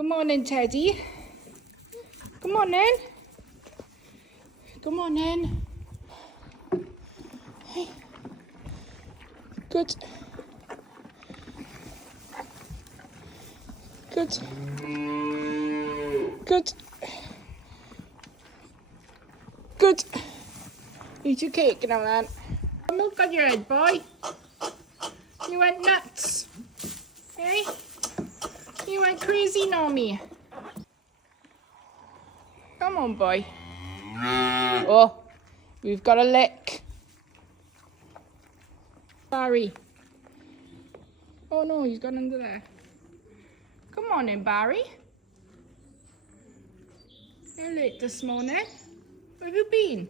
Good morning, Teddy. Good morning. Good morning. Hey. Good. Good. Good. Good. Eat your cake now, then. Milk on your head, boy. You went nuts. Hey? You went crazy, Normie. Come on, boy. Oh, we've got a lick. Barry. Oh no, he's gone under there. Come on in, Barry. You're late this morning. Where have you been?